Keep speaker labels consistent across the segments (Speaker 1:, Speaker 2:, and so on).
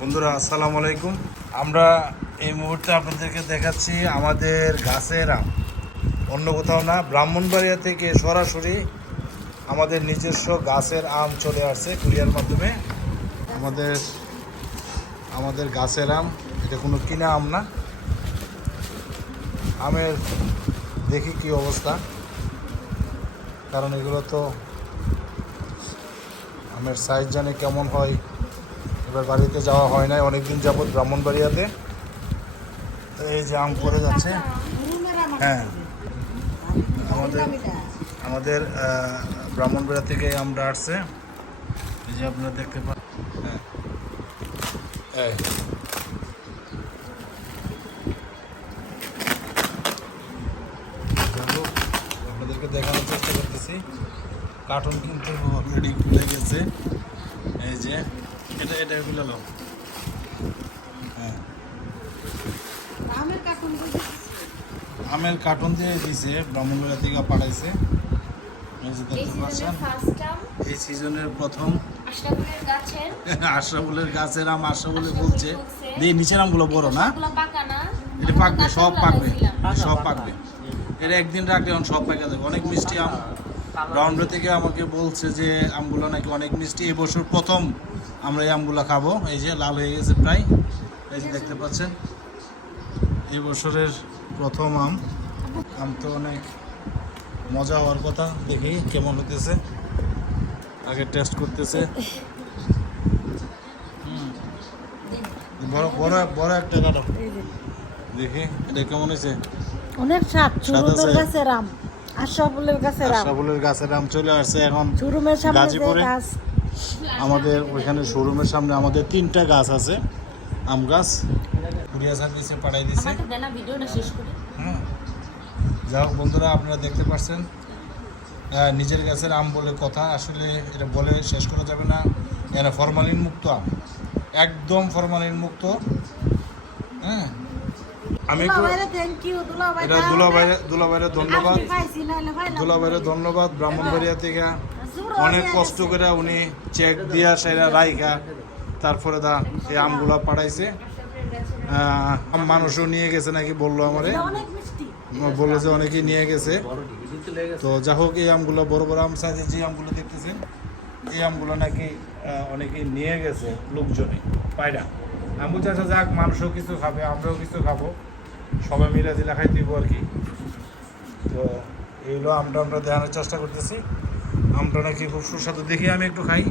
Speaker 1: বন্ধুরা, আসসালামু আলাইকুম। আমরা এই মুহূর্তে আপনাদেরকে দেখাচ্ছি আমাদের গাছের আম। অন্য কোথাও না, ব্রাহ্মণবাড়িয়া থেকে সরাসরি আমাদের নিজস্ব গাছের আম চলে আসছে কুরিয়ার মাধ্যমে। আমাদের আমাদের গাছের আম, এটা কোনো কিনা আম না। আমের, দেখি কি অবস্থা। কারণ এগুলো তো আমের সাইজ জানি কেমন হয়। এবার বাড়িতে যাওয়া হয় নাই, অনেকদিন যাবৎ ব্রাহ্মণবাড়িয়াতে। এই যে আম পড়ে যাচ্ছে। হ্যাঁ। আমাদের আমাদের ব্রাহ্মণবাড়িয়া থেকে আমটা আসছে। এই যে আপনারা দেখতে পান হ্যাঁ। আপনাদেরকে দেখানোর চেষ্টা করতেছি। কার্টুন কিন্তু অলরেডি খুলে গেছে। এই যে। এটা এটা নাও হ্যাঁ।
Speaker 2: আমের কার্টুন
Speaker 1: আমের কার্টুন দিয়ে দিছে ব্রাহ্মণবাড়িয়া থেকে পাঠাইছে। এই
Speaker 3: সিজনের
Speaker 1: প্রথম।
Speaker 3: আশরাফুলের গাছের।
Speaker 1: গাছের আম আশরাফুলে বলছে দিয়ে নিচের আমগুলো বড় না?
Speaker 3: সবগুলো পাকা না?
Speaker 1: এটা পাকবে সব পাকবে। সব পাকবে। এটা একদিন রাখলে সব পাকা যাবে। অনেক মিষ্টি আম। ব্রাউন্ডে থেকে আমাকে বলছে যে আমগুলো নাকি অনেক মিষ্টি। এবছর প্রথম আমরা এই আমগুলো খাব। এই যে লাল হয়ে গেছে প্রায়। এই যে দেখতে পাচ্ছেন। এই বছরের প্রথম আম। আম তো অনেক মজা হওয়ার কথা। দেখি কেমন হতেছে আগে টেস্ট করতেছে। বড় বড় বড় একটা কাটো দেখি এটা কেমন হয়েছে
Speaker 2: অনেক স্বাদ। গাছের আম। আশরাফুলের আম
Speaker 1: আশরাফুলের গাছের আম চলে আসছে এখন
Speaker 2: চুরুমের সামনে
Speaker 1: গাজীপুরে? আমাদের ওইখানে শোরুমের সামনে আমাদের তিনটা গাছ আছে আম গাছ কুরিয়া সার্ভিসে পাঠাই দিছে।
Speaker 3: আমাকে দেন না ভিডিওটা শেষ করি।
Speaker 1: হ্যাঁ যাই হোক বন্ধুরা আপনারা দেখতে পাচ্ছেন নিজের গাছের আম বলে কথা আসলে এটা বলে শেষ করা যাবে না। এরা ফরমালিন মুক্ত আম একদম ফরমালিন মুক্ত হ্যাঁ আমি এটা দুলাভাইরে দুলাভাইরে ধন্যবাদ। দুলাভাইরে ধন্যবাদ ব্রাহ্মণবাড়িয়া থেকে। অনেক কষ্ট করে উনি চেক দিয়া সেরা রাইখা তারপরে দা এই আমগুলা পাঠাইছে মানুষও নিয়ে গেছে নাকি বলল আমারে। বলল যে অনেকেই নিয়ে গেছে। তো যা হোক এই আমগুলো বড় বড় আম সাইজের যে আমগুলো দেখতেছেন এই আমগুলো নাকি অনেকেই নিয়ে গেছে লোকজনে পায়রা। আমি চাষা যাক মানুষও কিছু খাবে আমরাও কিছু খাব। সবাই মিলে দিলে খাই দিব আর কি। তো এইগুলো আমটা আমরা দেখানোর চেষ্টা করতেছি। আমটা নাকি খুব সুস্বাদু। দেখি আমি একটু খাই।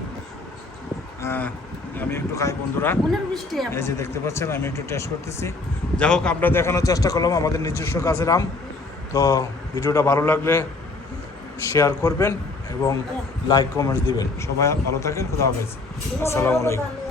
Speaker 1: আহ, আমি একটু খাই বন্ধুরা। এই যে দেখতে পাচ্ছেন আমি একটু টেস্ট করতেছি। যাই হোক আমরা দেখানোর চেষ্টা করলাম আমাদের নিজস্ব গাছের আম। তো ভিডিওটা ভালো লাগলে শেয়ার করবেন এবং লাইক কমেন্টস দিবেন। সবাই ভালো থাকেন খুদা হাফেজ। আসসালামু আলাইকুম।